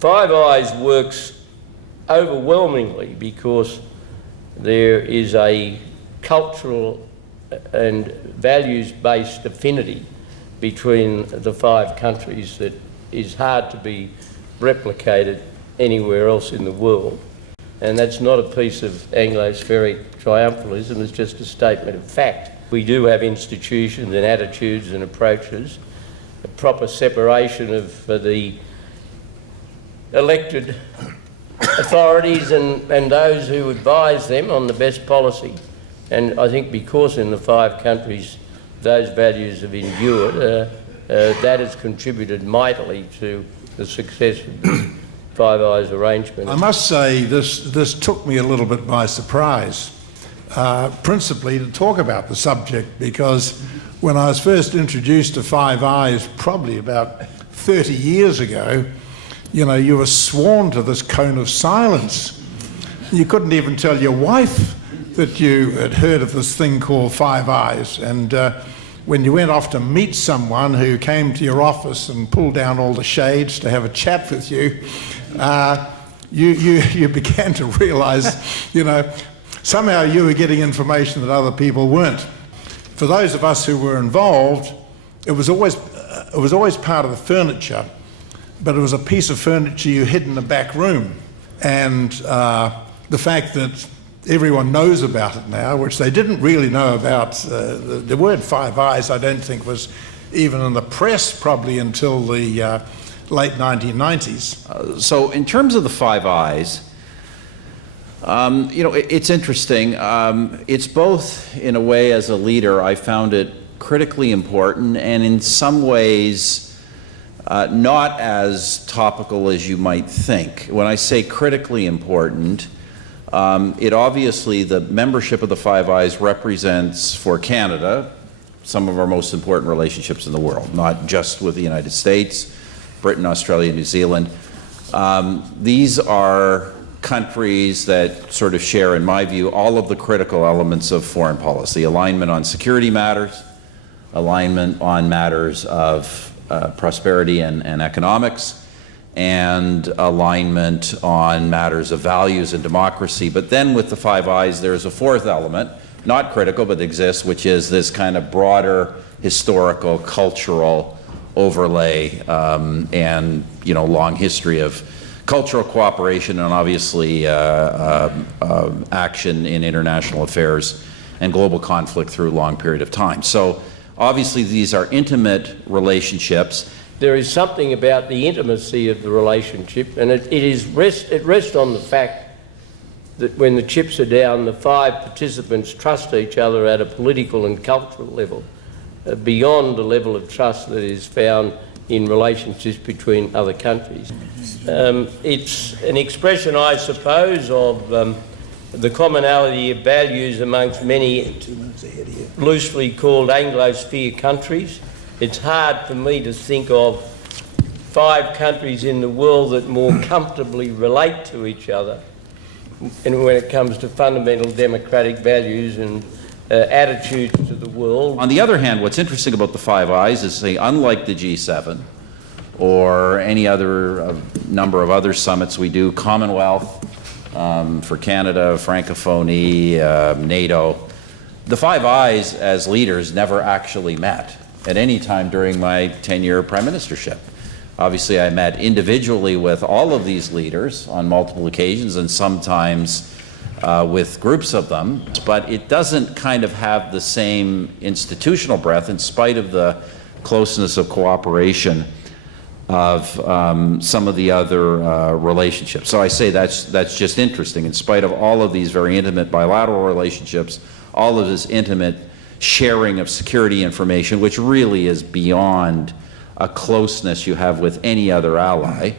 Five Eyes works overwhelmingly because there is a cultural and values-based affinity between the five countries that is hard to be replicated anywhere else in the world. And that's not a piece of Anglospheric triumphalism, it's just a statement of fact. We do have institutions and attitudes and approaches, a proper separation of the elected authorities and those who advise them on the best policy. And I think because in the five countries those values have endured, that has contributed mightily to the success of the Five Eyes arrangement. I must say this took me a little bit by surprise, principally to talk about the subject, because when I was first introduced to Five Eyes probably about 30 years ago, you know, you were sworn to this cone of silence. You couldn't even tell your wife that you had heard of this thing called Five Eyes. And when you went off to meet someone who came to your office and pulled down all the shades to have a chat with you, you began to realise, you know, somehow you were getting information that other people weren't. For those of us who were involved, it was always part of the furniture, but it was a piece of furniture you hid in the back room. And the fact that everyone knows about it now, which they didn't really know about, the word Five Eyes I don't think was even in the press probably until the late 1990s. So in terms of the Five Eyes, you know, it's interesting. It's both, in a way, as a leader, I found it critically important, and in some ways not as topical as you might think. When I say critically important, it obviously, the membership of the Five Eyes represents for Canada some of our most important relationships in the world, not just with the United States, Britain, Australia, New Zealand. These are countries that sort of share, in my view, all of the critical elements of foreign policy: alignment on security matters, alignment on matters of prosperity and economics, and alignment on matters of values and democracy. But then with the Five Eyes, there's a fourth element, not critical but exists, which is this kind of broader historical, cultural overlay and, you know, long history of cultural cooperation and obviously action in international affairs and global conflict through a long period of time. So obviously these are intimate relationships. There is something about the intimacy of the relationship, and it rests on the fact that when the chips are down, the five participants trust each other at a political and cultural level, beyond the level of trust that is found in relationships between other countries. It's an expression, I suppose, of the commonality of values amongst many loosely called Anglosphere countries. It's hard for me to think of five countries in the world that more comfortably relate to each other, and when it comes to fundamental democratic values and attitudes to the world. On the other hand, what's interesting about the Five Eyes is, say, unlike the G7 or any other number of other summits we do, Commonwealth for Canada, Francophonie, NATO, the Five Eyes as leaders never actually met at any time during my tenure prime ministership. Obviously, I met individually with all of these leaders on multiple occasions and sometimes with groups of them, but it doesn't kind of have the same institutional breadth in spite of the closeness of cooperation of some of the other relationships. So I say that's just interesting. In spite of all of these very intimate bilateral relationships, all of this intimate sharing of security information, which really is beyond a closeness you have with any other ally,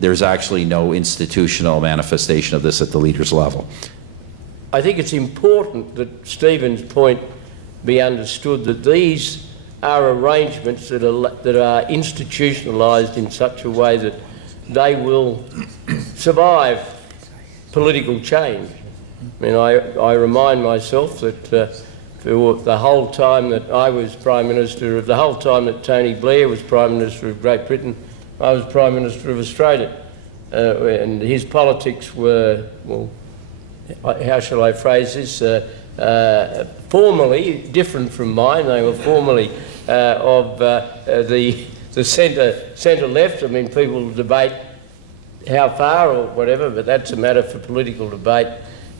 there's actually no institutional manifestation of this at the leaders' level. I think it's important that Stephen's point be understood, that these are arrangements that are institutionalised in such a way that they will survive political change. I mean, I remind myself that for the whole time that I was Prime Minister, the whole time that Tony Blair was Prime Minister of Great Britain, I was Prime Minister of Australia. and his politics were, well, how shall I phrase this, formally different from mine. They were formally of the centre left. I mean, people debate how far or whatever, but that's a matter for political debate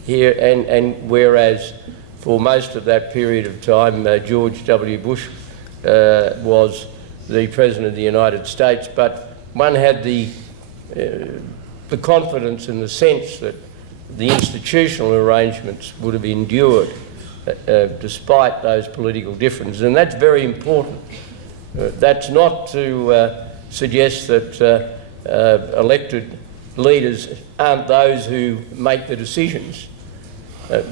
here. And whereas for most of that period of time, George W. Bush was the President of the United States, but one had the confidence and the sense that the institutional arrangements would have endured despite those political differences, and that's very important. That's not to suggest that elected leaders aren't those who make the decisions,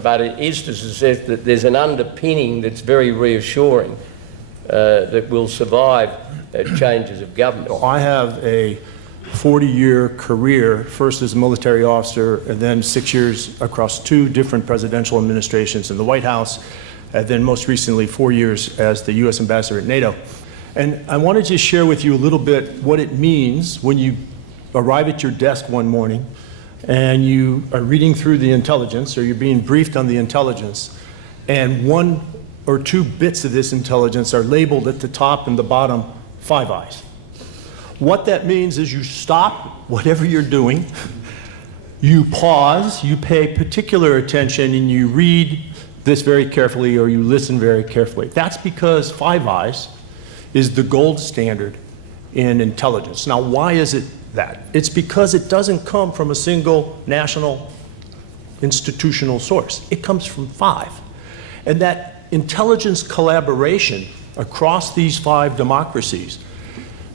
but it is to suggest that there's an underpinning that's very reassuring that will survive changes of government. I have a 40-year career, first as a military officer and then 6 years across 2 different presidential administrations in the White House, and then most recently 4 years as the U.S. ambassador at NATO. And I wanted to share with you a little bit what it means when you arrive at your desk one morning and you are reading through the intelligence, or you're being briefed on the intelligence, and 1 or 2 bits of this intelligence are labeled at the top and the bottom Five Eyes. What that means is you stop whatever you're doing, you pause, you pay particular attention, and you read this very carefully, or you listen very carefully. That's because Five Eyes is the gold standard in intelligence. Now, why is it that? It's because it doesn't come from a single national institutional source. It comes from 5. And that intelligence collaboration across these 5 democracies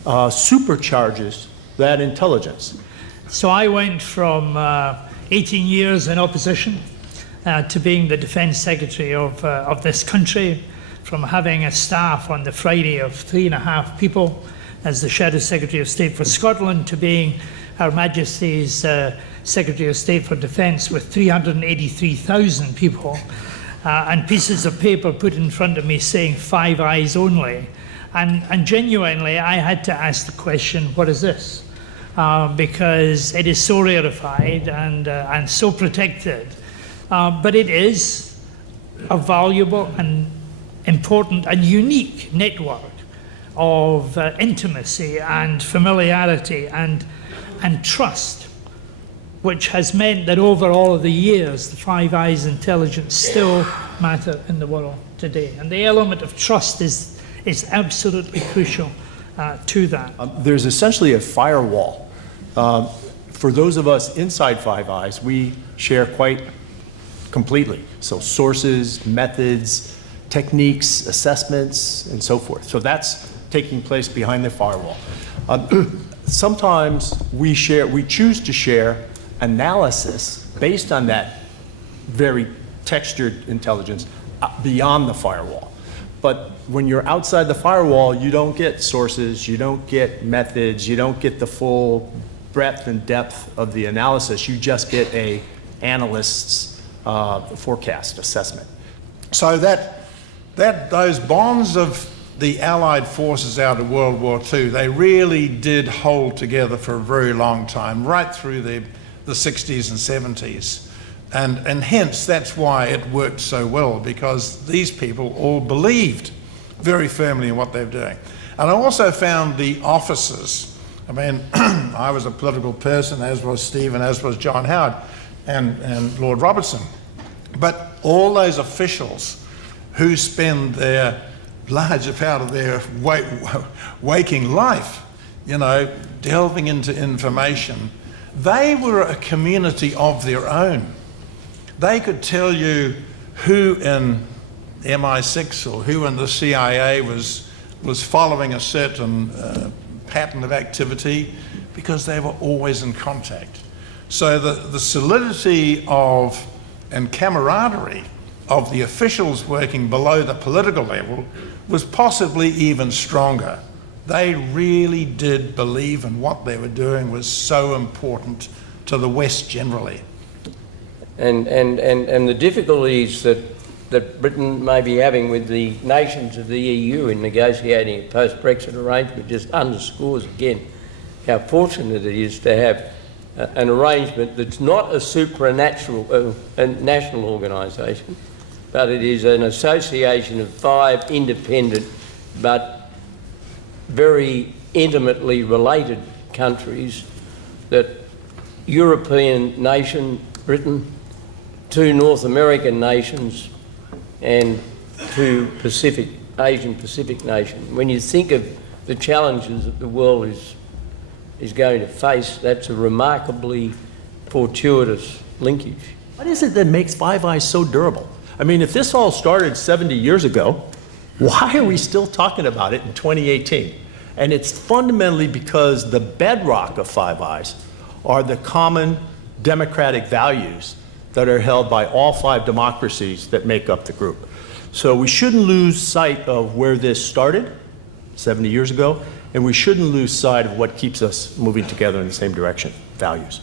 supercharges that intelligence. So I went from 18 years in opposition to being the Defence Secretary of this country, from having a staff on the Friday of 3.5 people as the Shadow Secretary of State for Scotland, to being Her Majesty's Secretary of State for Defence with 383,000 people, and pieces of paper put in front of me saying Five Eyes only. And genuinely, I had to ask the question, what is this? Because it is so rarefied and so protected. But it is a valuable and important and unique network of intimacy and familiarity and trust, which has meant that over all of the years, the Five Eyes intelligence still matter in the world today. And the element of trust is absolutely crucial to that. There's essentially a firewall. For those of us inside Five Eyes, we share quite completely. So sources, methods, techniques, assessments, and so forth. So that's taking place behind the firewall. Sometimes we choose to share analysis based on that very textured intelligence beyond the firewall. But when you're outside the firewall, you don't get sources, you don't get methods, you don't get the full breadth and depth of the analysis. You just get a analyst's forecast assessment. So those bonds of the Allied forces out of World War II, they really did hold together for a very long time, right through the 60s and 70s. And hence, that's why it worked so well, because these people all believed very firmly in what they were doing. And I also found the officers. I mean, I was a political person, as was Stephen, as was John Howard and Lord Robertson. But all those officials who spend their larger part of their waking life, delving into information, they were a community of their own. They could tell you who in MI6 or who in the CIA was following a certain pattern of activity, because they were always in contact. So the solidity and camaraderie of the officials working below the political level was possibly even stronger. They really did believe in what they were doing was so important to the West generally. And the difficulties that Britain may be having with the nations of the EU in negotiating a post-Brexit arrangement just underscores again how fortunate it is to have an arrangement that's not a supranational, a national organisation, but it is an association of 5 independent but very intimately related countries, that European nation, Britain, 2 North American nations and 2 Asian Pacific nations. When you think of the challenges that the world is going to face, that's a remarkably fortuitous linkage. What is it that makes Five Eyes so durable? I mean, if this all started 70 years ago, why are we still talking about it in 2018? And it's fundamentally because the bedrock of Five Eyes are the common democratic values that are held by all 5 democracies that make up the group. So we shouldn't lose sight of where this started 70 years ago, and we shouldn't lose sight of what keeps us moving together in the same direction, values.